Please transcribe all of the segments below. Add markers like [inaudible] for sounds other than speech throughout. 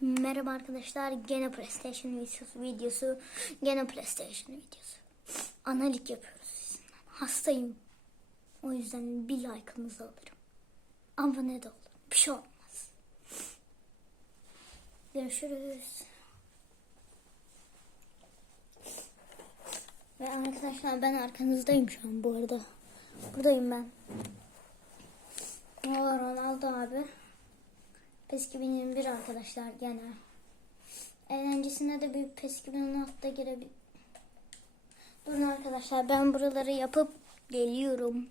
Merhaba arkadaşlar. Gene PlayStation videosu. Gene PlayStation videosu. Analik yapıyoruz sizinle. Hastayım. O yüzden bir like'ınızı alırım. Abone de olun. Bir şey olmaz. Görüşürüz. Ve arkadaşlar ben arkanızdayım şu an bu arada. Buradayım ben. Valla Ronaldo abi. PES 2021 arkadaşlar gene. Eğlencesine de bir PES 2016'da girebilir. Durun arkadaşlar ben buraları yapıp geliyorum.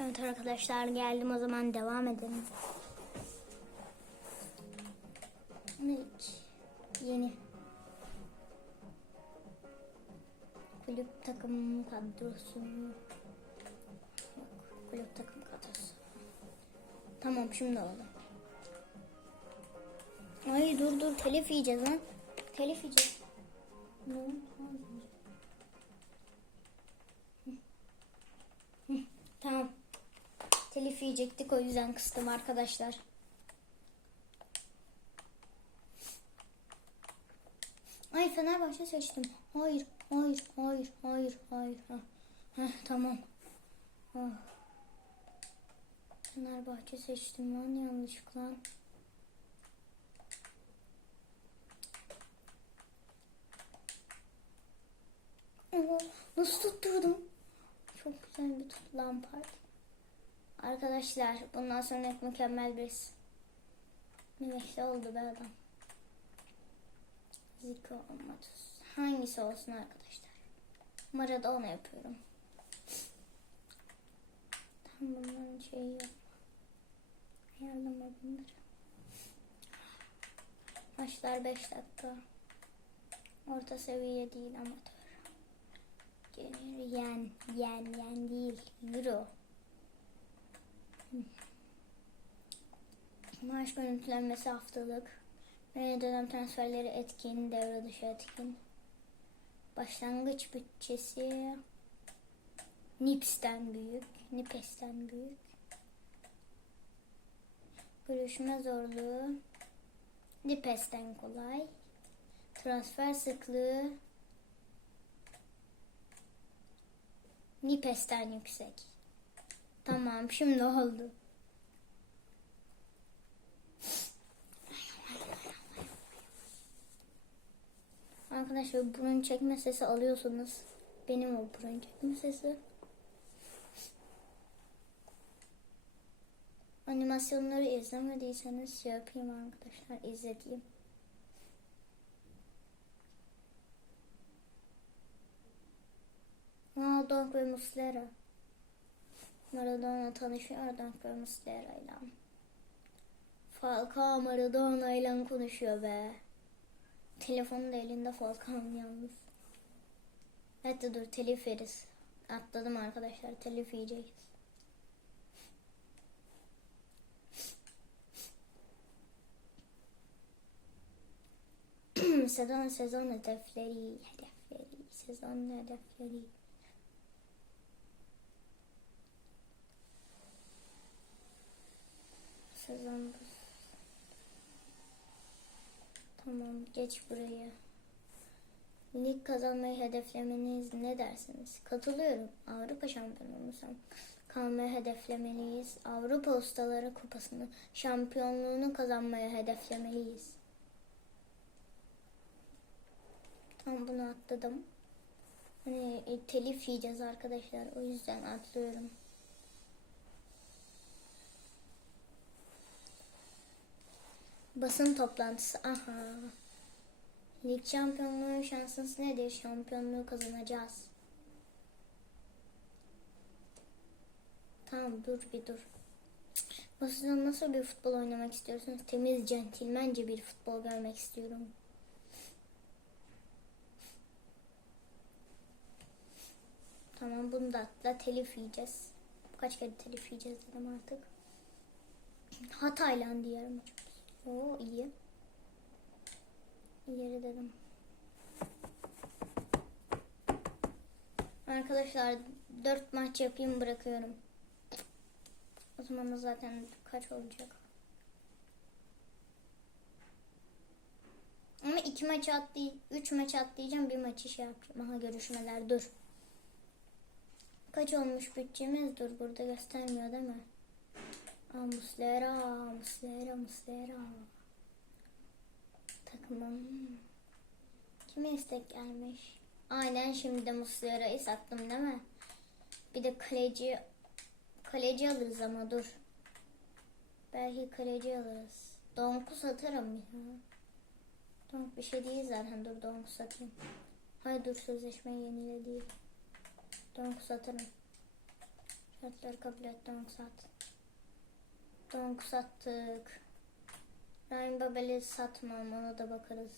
Evet arkadaşlar geldim o zaman devam edelim. Hiç yeni. Kulüp takım kadrosu. Yok, kulüp takım kadrosu. Tamam şimdi oldu. Ay dur dur telif yiyeceğiz lan. Telif yiyeceğiz. Tamam. Telif yiyecektik o yüzden kıstım arkadaşlar. Ay Fenerbahçe seçtim. Hayır, hayır, hayır, hayır, hayır. Ha. Heh, tamam. Ah. Fenerbahçe seçtim lan yanlışlıkla. Nasıl tutturdum? Çok güzel bir tut. Arkadaşlar bundan sonra mükemmel bir Mehmetli oldu be adam. Zico Matus. Hangisi olsun arkadaşlar? Maradona yapıyorum. Tam bunların şeyi yok. Ayarlama bunları. Maçlar 5 dakika. Orta seviye değil amatör. Yen, yen, yen değil. Euro. Maaş görüntülenmesi haftalık. Yeni dönem transferleri etkin, devre dışı etkin. Başlangıç bütçesi Nips'ten büyük, Nipes'ten büyük. Görüşme zorluğu Nipes'ten kolay. Transfer sıklığı Nipes'ten yüksek. Tamam şimdi oldu. Arkadaşlar burun çekme sesi alıyorsanız benim o burun çekme sesi. Animasyonları izlemediyseniz şey yapayım arkadaşlar izleteyim. Ronaldo ve Muslera. Maradona tanışıyor Donk ve Muslera ile. Falcao Maradona ile konuşuyor be. Telefonu da elinde Falcao'nun yalnız. Hatta dur telif yeriz. Atladım arkadaşlar telif yiyeceğiz. [clears throat] sezon sezon hedefleri hedefleri sezon hedefleri bu Tamam geç buraya. Lig kazanmayı hedeflemeniz ne dersiniz? Katılıyorum. Avrupa şampiyonluğunu kalmayı hedeflemeliyiz. Avrupa Ustaları Kupası'nı şampiyonluğunu kazanmayı hedeflemeliyiz. Tam bunu atladım. Hani e, telif yiyeceğiz arkadaşlar. O yüzden atlıyorum. Basın toplantısı. Aha. Lig şampiyonluğu şansınız nedir? Şampiyonluğu kazanacağız. Tamam dur bir dur. Sezon nasıl bir futbol oynamak istiyorsunuz? Temiz, centilmence bir futbol görmek istiyorum. Tamam bunu da atla telif yiyeceğiz. Kaç kere telif yiyeceğiz dedim artık. Hatay'la diğer maçımız. Oo iyi. Yeri dedim. Arkadaşlar 4 maç yapayım bırakıyorum. O zaman zaten kaç olacak? iki maç atlay üç maç atlayacağım bir maçı şey yapacağım. Aha görüşmeler dur. Kaç olmuş bütçemiz? Dur burada göstermiyor değil mi? Muslera, Muslera, Muslera. Takımım. Kime istek gelmiş? Aynen şimdi de Muslera'yı sattım değil mi? Bir de kaleci kaleci alırız ama dur. Belki kaleci alırız. Donk'u satarım ya. Donk bir şey değil zaten. Dur Donk'u satayım. Hayır dur sözleşme yenile değil. Donk satarım. Şartları kabul et Donk sat. Donk sattık. Ryan Babel'i satmam ona da bakarız.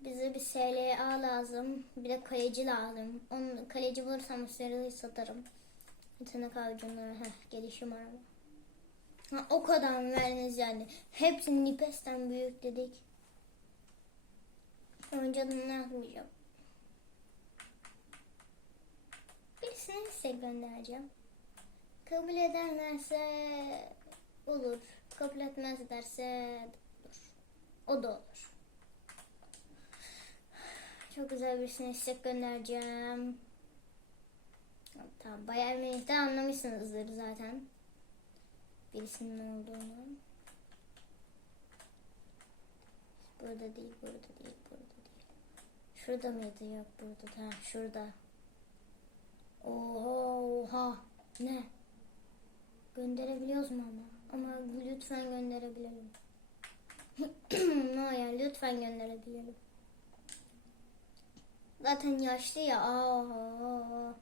Bize bir SLA lazım. Bir de kaleci lazım. Onun kaleci bulursam Sera'yı satarım. Yetenek avcunları. Heh, gelişim araba. Ha, o kadar mı verdiniz yani? Hepsi Nipes'ten büyük dedik. Önceden ne yapmayacağım? Birisine size göndereceğim. Kabul ederlerse olur. Kabul etmezlerse olur. O da olur. Çok güzel birisine istek göndereceğim. Tamam Bayern Münih'te anlamışsınızdır zaten. Birisinin olduğunu. Burada değil, burada değil, burada değil. Şurada mıydı? Yok burada. Ha, şurada. Oha, oha. Ne? Gönderebiliyoruz mu ama? Ama lütfen gönderebilelim. [clears throat] ne ya lütfen gönderebilelim. Zaten yaşlı ya. Aa,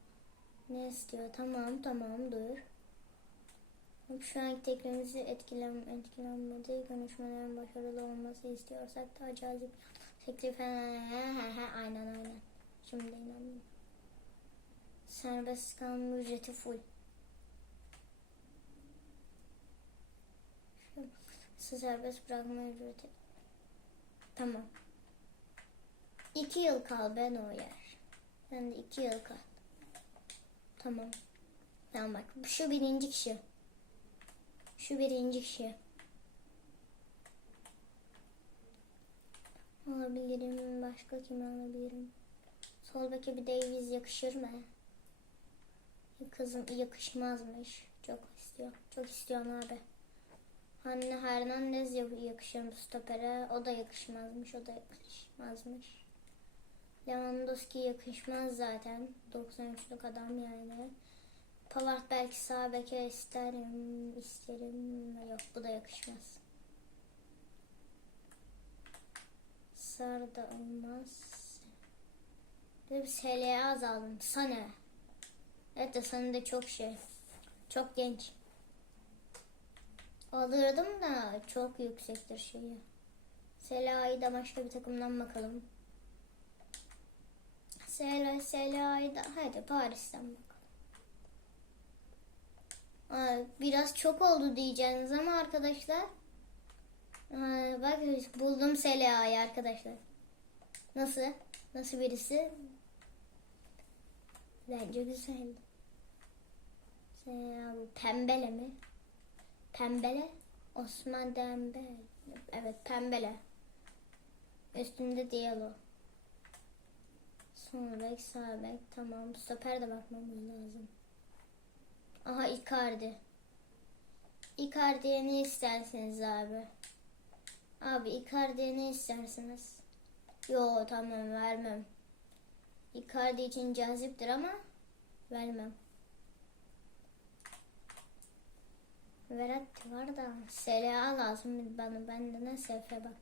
ne istiyor? Tamam tamam dur. Şu anki teklifimizi etkilen, etkilenmedi. Görüşmelerin başarılı olması istiyorsak daha cazip teklif. Aynen aynen. Şimdi inandım. Serbest kalma ücreti full. Şu serbest bırakma ücreti. Tamam. İki yıl kal ben o yer. Ben de iki yıl kal. Tamam. Tamam bak şu birinci kişi. Şu birinci kişi. Alabilirim. Başka kimi alabilirim? Sol beke bir Davies yakışır mı? Kızım yakışmazmış. Çok istiyor. Çok istiyorum abi. Hanne Hernandez yakışır mı stopere? O da yakışmazmış. O da yakışmazmış. Lewandowski yakışmaz zaten. 93'lük adam yani. Pavard belki sağ beke isterim, isterim. Yok bu da yakışmaz. Sarı da olmaz. Bir SLA azaldım. Sana. Evet de sana da çok şey. Çok genç. Alırdım da çok yüksektir şeyi. SLA'yı da başka bir takımdan bakalım. SLA, SLA'yı da hadi Paris'ten bakalım. Aa, biraz çok oldu diyeceğiniz ama arkadaşlar. Aa, bak buldum SLA'yı arkadaşlar. Nasıl? Nasıl birisi? Bence güzel. SLA bu pembele mi? Pembele. Osman Dembele. Evet pembele. Üstünde diyalog. Sol bek sağ bek tamam. Stoper de bakmamız lazım. Aha Icardi. Icardi'ye ne istersiniz abi? Abi Icardi'ye ne istersiniz? Yo tamam vermem. Icardi için caziptir ama vermem. Verratti var da SLA lazım bana. Ben de ne SF baktım.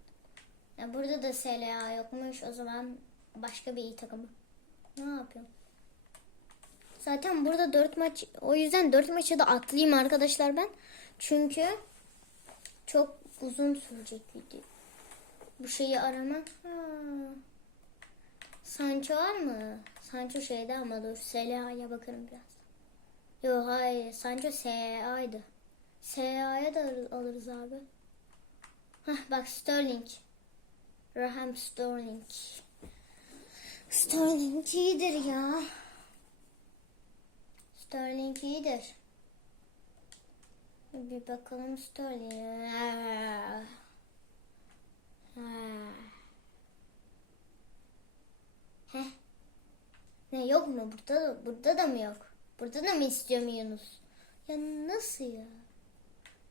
Ya burada da SLA yokmuş. O zaman başka bir iyi takımı. Ne yapıyorum? Zaten burada 4 maç o yüzden 4 maçı da atlayayım arkadaşlar ben. Çünkü çok uzun sürecek video. Bu şeyi arama. Ha. Sancho var mı? Sancho şeyde ama dur. SLA'ya bakarım biraz. Yok hayır. Sancho SA'ydı. SA'ya da alırız, abi. Heh, bak Sterling. Raheem Sterling. Sterling iyidir ya. Sterling iyidir. Bir bakalım Sterling. Ha. Ne yok mu? Burada da, burada da mı yok? Burada da mı istiyor Yunus? Ya nasıl ya?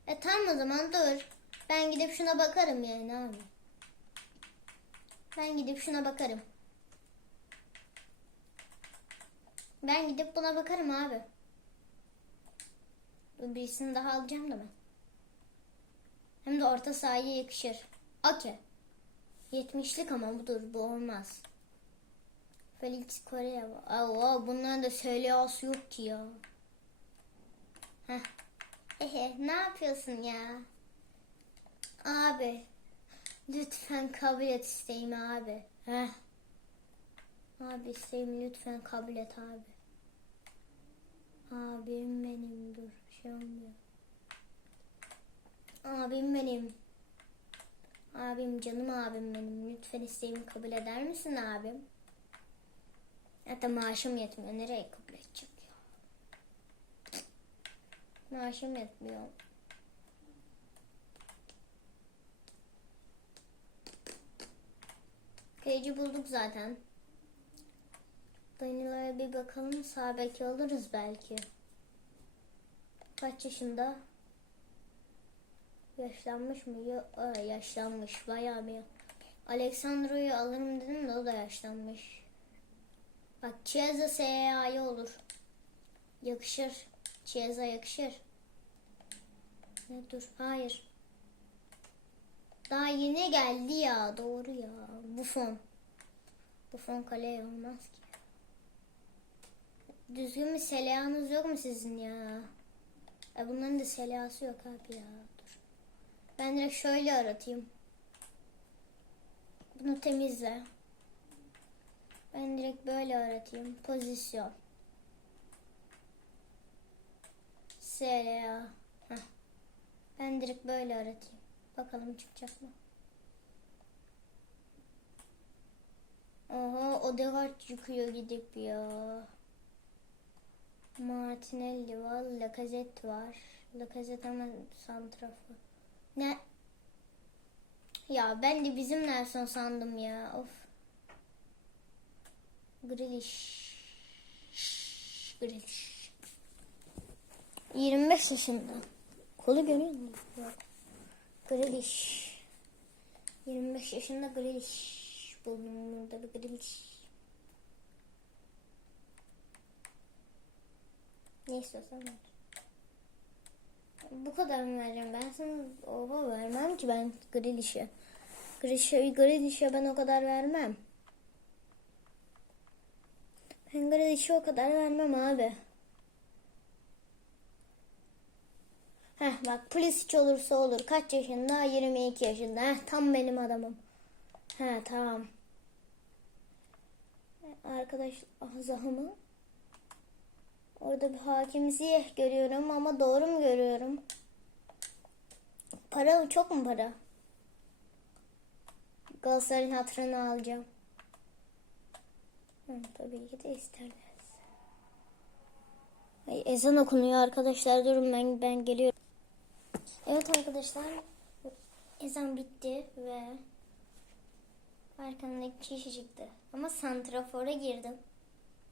E tamam o zaman dur. Ben gidip şuna bakarım yani abi. Ben gidip şuna bakarım. Ben gidip buna bakarım abi. Birisini daha alacağım da ben. Hem de orta sahaya yakışır. Okey. 70'lik ama budur. Bu olmaz. Felix Korea. Aa, bunların da SLA'sı yok ki ya. Heh. Ehe, ne yapıyorsun ya? Abi. Lütfen kabul et isteğimi abi. Heh. Abi isteğimi lütfen kabul et abi. Abim benim dur. Şey olmuyor. Abim benim. Abim canım abim benim. Lütfen isteğimi kabul eder misin abim? Hatta maaşım yetmiyor. Nereye kabul edecek ya? Maaşım yetmiyor. Kaleci bulduk zaten. Danilo'ya bir bakalım. Sağ beki alırız belki. Kaç yaşında? Yaşlanmış mı? Yok, aa, yaşlanmış. Bayağı bir. Alexandro'yu alırım dedim de o da yaşlanmış. Bak Chiesa SEA'ya olur. Yakışır. Chiesa yakışır. Ne dur. Hayır. Daha yeni geldi ya. Doğru ya. Buffon. Buffon kaleye olmaz ki. Düzgün bir selahanız yok mu sizin ya? E bunların da selası yok abi ya. Dur. Ben direkt şöyle aratayım. Bunu temizle. Ben direkt böyle aratayım. Pozisyon. SLA. Heh. Ben direkt böyle aratayım. Bakalım çıkacak mı? Oha Odegaard çıkıyor gidip ya. Martinelli var, Lacazette var. Lacazette ama santrafı. Ne? Ya ben de bizim Nelson sandım ya. Of. Grealish. Grealish. 25 yaşında. Kolu görüyor musun? Yok. Grealish. 25 yaşında Grealish. Buldum burada bir Grealish. Ne istiyorsan ver. Bu kadar mı vereceğim? Ben sana oha vermem ki ben Grealish'e. Grealish'e Grealish'e ben o kadar vermem. Ben Grealish'e o kadar vermem abi. Heh bak Pulisic olursa olur. Kaç yaşında? 22 yaşında. Heh tam benim adamım. He tamam. Arkadaş Zahım'ı. Orada bir hakim görüyorum ama doğru mu görüyorum? Para çok mu para? Galatasaray'ın hatırını alacağım. Hı, tabii ki de isteriz. Ay, ezan okunuyor arkadaşlar. Durun ben ben geliyorum. Evet arkadaşlar. Ezan bitti ve arkamdaki kişi çıktı. Ama santrafora girdim.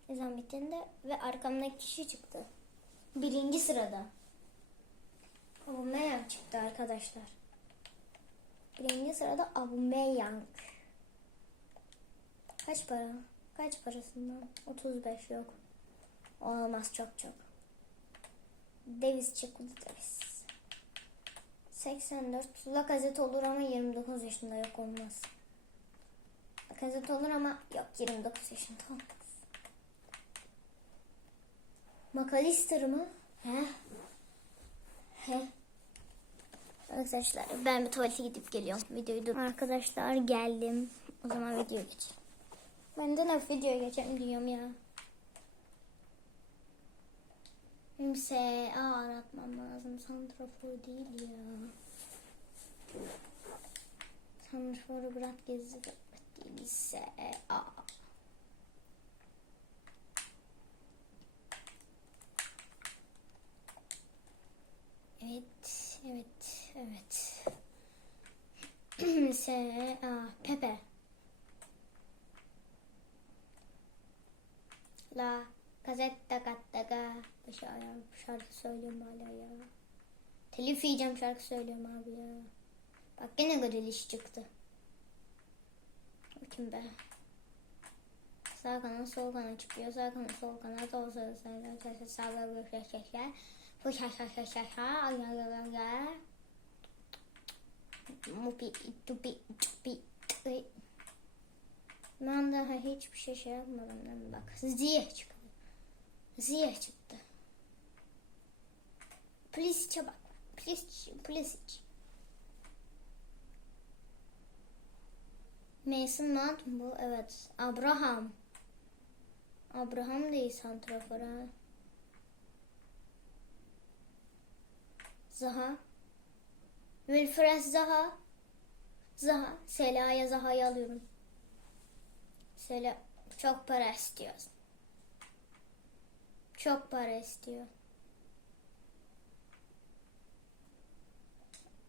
Ezan bittiğinde ve arkamdaki kişi çıktı. Birinci sırada. Aubameyang çıktı arkadaşlar. Birinci sırada Aubameyang. Kaç para? Kaç parasından? 35 yok. Olmaz çok çok. Davis çıktı Davis. 84. Lacazette olur ama 29 yaşında yok olmaz. Lacazette olur ama yok 29 yaşında olmaz. McAllister mı? He? He? Arkadaşlar ben bir tuvalete gidip geliyorum. Videoyu dur. Arkadaşlar geldim. O zaman video geç. Ben de ne videoya geçelim diyorum ya. Benim SA aratmam lazım. Santrafor değil ya. Santrafor'u bırak gezi değil. SA. Evet, evet, evet. [clears throat] S.A. Pepe. la. Kazet takat taka. Başı ayağı şarkı söylüyorum hala ya. Telif yiyeceğim şarkı söylüyorum abi ya. Bak gene Grilish çıktı. O be? Sağ kanal sol kanal çıkıyor. Sağ kanal sol kanal sol sol kanal sağ sağ sağ sağ sağ bu sağ sağ sağ sağ sağ ay ay ay ay ay mupi tupi tupi tupi ben daha hiçbir şey şey yapmadım? Bak ziye çıktı. Ziye çıktı. Plisic'e bak. Plisic, Plisic. Mason Mount mu bu? Evet. Abraham. Abraham değil santrafor ha. Zaha. Wilfred Zaha. Zaha. Sela'ya Zaha'yı alıyorum. Sela çok para istiyor. Çok para istiyor.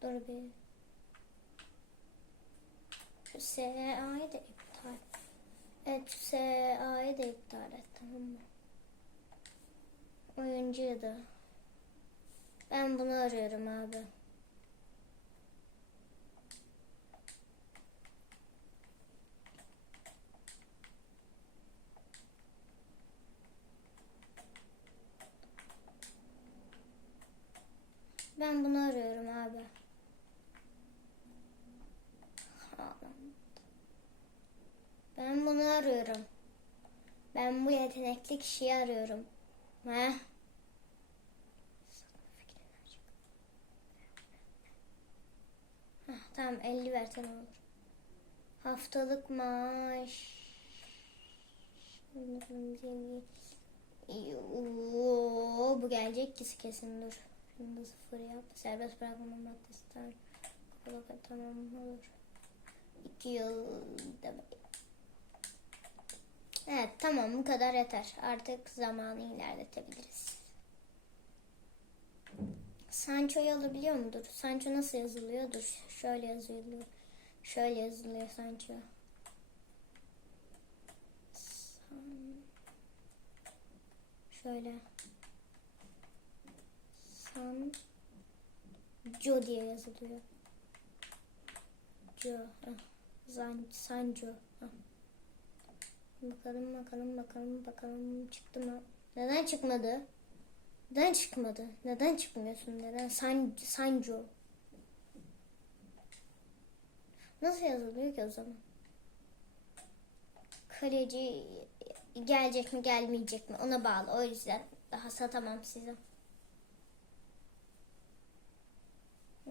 Dur bir. SA'yı da iptal. Evet SA'yı da iptal et tamam mı? Oyuncuydu. Ben bunu arıyorum abi. Ben bunu arıyorum abi. Ben bunu arıyorum. Ben bu yetenekli kişiyi arıyorum. He? Heh, tamam 50 versen olur. Haftalık maaş. Oo, bu gelecek kesin dur. Şunu da sıfır yap. Serbest bırakma maddesi tamam. Kapalı tamam olur. İki yıl. Evet tamam bu kadar yeter. Artık zamanı ilerletebiliriz. Sancho'yu alabiliyor mudur? Sancho nasıl yazılıyordur? Şöyle yazılıyor. Şöyle yazılıyor Sancho. San... Şöyle. San... Jo diye yazılıyor. Jo. Zan, heh. Bakalım bakalım bakalım bakalım çıktı mı? Neden çıkmadı? Neden çıkmadı? Neden çıkmıyorsun? Neden? San, Sancho. Nasıl yazılıyor ki o zaman? Kaleci gelecek mi gelmeyecek mi ona bağlı. O yüzden daha satamam size.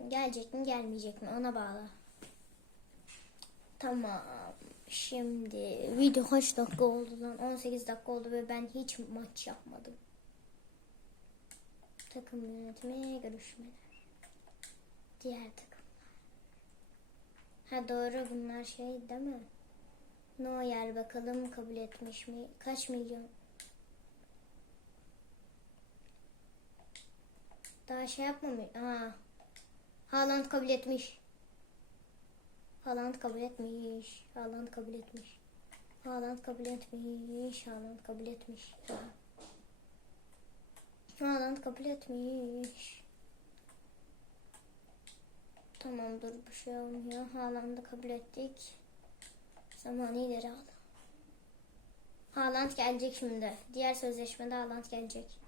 Gelecek mi gelmeyecek mi ona bağlı. Tamam. Şimdi video kaç dakika oldu lan? 18 dakika oldu ve ben hiç maç yapmadım. Takım yönetimi, görüşmeler. Diğer takımlar. Ha doğru bunlar şey değil mi? Neuer bakalım kabul etmiş mi? Kaç milyon? Daha şey yapmamış. Ha. Haaland kabul etmiş. Haaland kabul etmiş. Haaland kabul etmiş. Haaland kabul etmiş. Haaland kabul etmiş. Haaland kabul etmiş. Tamam dur bir şey olmuyor. Haaland'ı kabul ettik. Zamanı ileri al. Haaland gelecek şimdi. Diğer sözleşmede Haaland gelecek.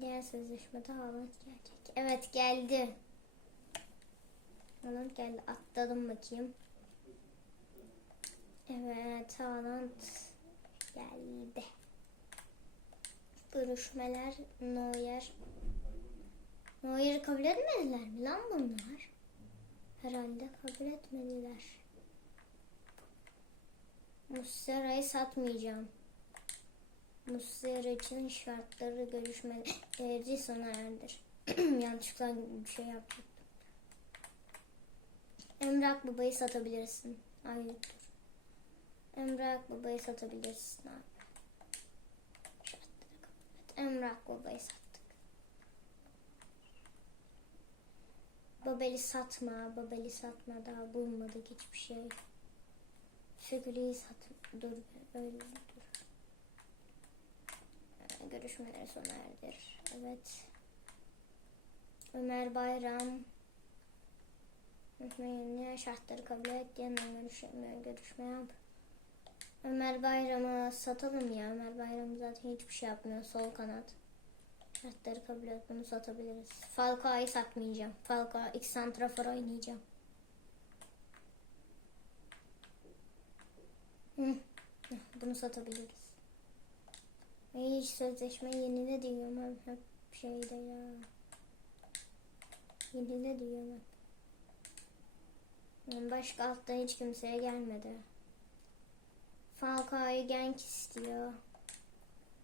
Diğer sözleşmede Haaland gelecek. Evet geldi. Haaland geldi. Atladım bakayım. Evet Haaland geldi. Görüşmeler Neuer. Neuer'i kabul etmediler mi lan bunlar? Herhalde kabul etmediler. Muslera'yı satmayacağım. Muslera için şartları görüşmeleri sona erdir. [clears throat] Yanlışlıkla bir şey yaptım. Emrak Baba'yı satabilirsin. Hayır dur. Emrak Baba'yı satabilirsin abi. Emrak Baba'yı sattık. Babel'i satma, Babel'i satma daha bulmadık hiçbir şey. Figürü sat. Dur öyle dur. Görüşmeleri sona erdir. Evet. Ömer Bayram. Yeni şartları kabul et. Yeniden görüşme, görüşme yap. Ömer Bayram'ı satalım ya. Ömer Bayram zaten hiçbir şey yapmıyor. Sol kanat. Şartları kabul et. Bunu satabiliriz. Falcao'yu satmayacağım. Falcao X santrafor oynayacağım. Hı, Bunu satabiliriz. Hiç sözleşme yenile diyorum hep, şeyde ya. Yenile diyorum hep. Yani Başka alttan hiç kimseye gelmedi. Falcao'yu Genk istiyor.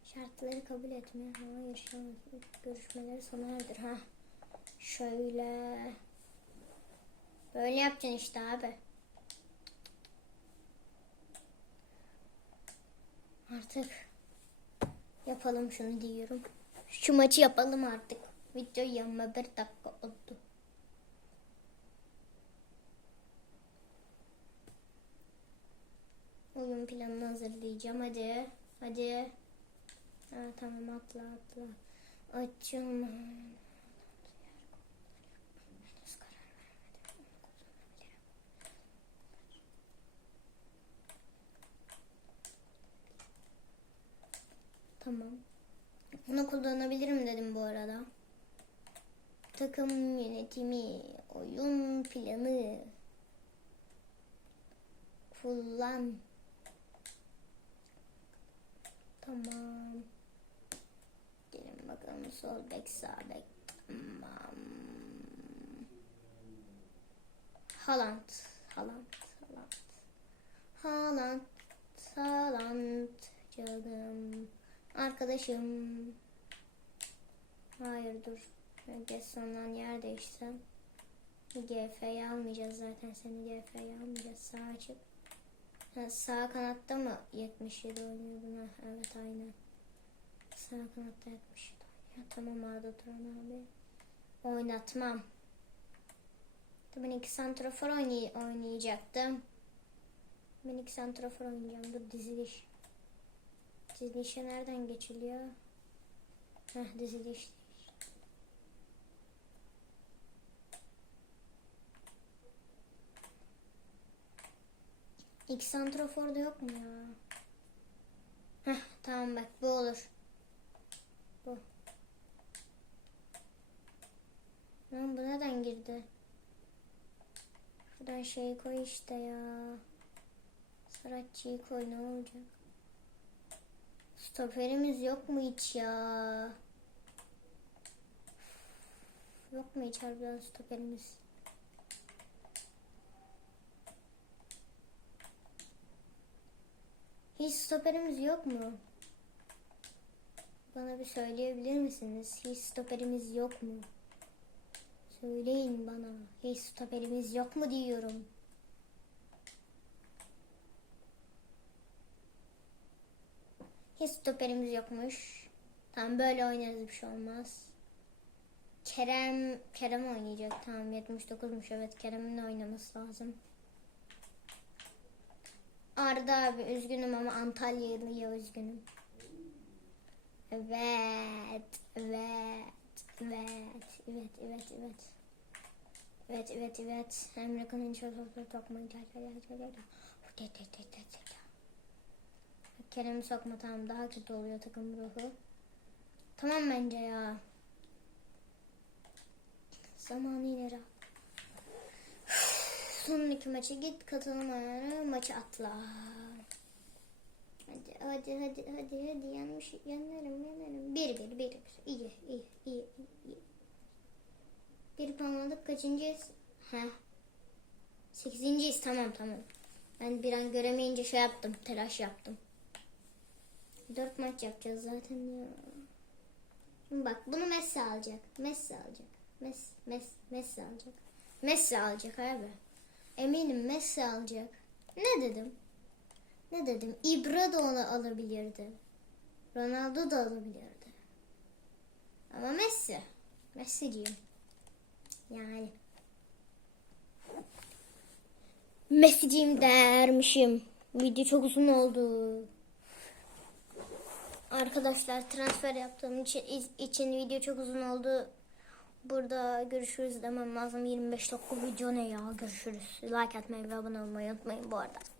Şartları kabul etme. Hayır şu görüşmeleri sona erdir. Ha. Şöyle. Böyle yapacaksın işte abi. Artık yapalım şunu diyorum. Şu maçı yapalım artık. Video yanma bir dakika oldu. Oyun planını hazırlayacağım. Hadi. Hadi. Ha, tamam atla atla. Açım. Tamam. Bunu kullanabilirim dedim bu arada. Takım yönetimi, oyun planı. Kullan. Tamam. Gelin bakalım sol bek sağ bek. Tamam. Haaland. Haaland. Haaland. Haaland. Haaland. Canım. Arkadaşım. Hayır dur. Gesson'dan yer değişsem. GF'yi almayacağız zaten. Seni GF'yi almayacağız. Sağ açıp. Ha, sağ kanatta mı 77 oynuyor buna? Evet aynen. Sağ kanatta 77 oynuyor. Tamam Arda Turan abi. Oynatmam. Ben iki santrafor oynay oynayacaktım. Ben iki santrafor oynayacağım. Dur diziliş. Dizilişe nereden geçiliyor? Heh diziliş. İlk santraforda yok mu ya? Heh, tamam bak bu olur. Bu. Lan bu neden girdi? Şuradan şey koy işte ya. Saratçıyı koy ne olacak? Stoperimiz yok mu hiç ya? Yok mu hiç harbiden stoperimiz? Hiç stoperimiz yok mu? Bana bir söyleyebilir misiniz? Hiç stoperimiz yok mu? Söyleyin bana. Hiç stoperimiz yok mu diyorum. Hiç stoperimiz yokmuş. Tamam böyle oynarız bir şey olmaz. Kerem Kerem oynayacak. Tamam 79'muş evet Kerem'in oynaması lazım. Arda abi üzgünüm ama Antalyalı'ya üzgünüm. Evet, evet, evet, evet, evet, evet. Evet, evet, evet. Emre Kan'ın çok sokmayı Kerem'i sokma tamam daha kötü oluyor takım ruhu. Tamam bence ya. Zamanı ileri al. Son iki maça git katılım maçı atla. Hadi hadi hadi hadi hadi yanmış yanarım yanarım. Bir bir bir bir. İyi iyi iyi iyi. Bir puan aldık kaçıncıyız? He. Sekizinciyiz tamam tamam. Ben bir an göremeyince şey yaptım telaş yaptım. Dört maç yapacağız zaten ya. Bak bunu Messi alacak. Messi alacak. Messi, Messi, Messi alacak. Messi alacak abi. Eminim Messi alacak. Ne dedim? Ne dedim? İbra da onu alabilirdi. Ronaldo da alabilirdi. Ama Messi. Messi diyeyim. Yani. Messi'ciyim dermişim. Video çok uzun oldu. Arkadaşlar transfer yaptığım için, için video çok uzun oldu. Burada görüşürüz demem lazım. 25 dakika video ne ya görüşürüz. Like atmayı ve abone olmayı unutmayın bu arada.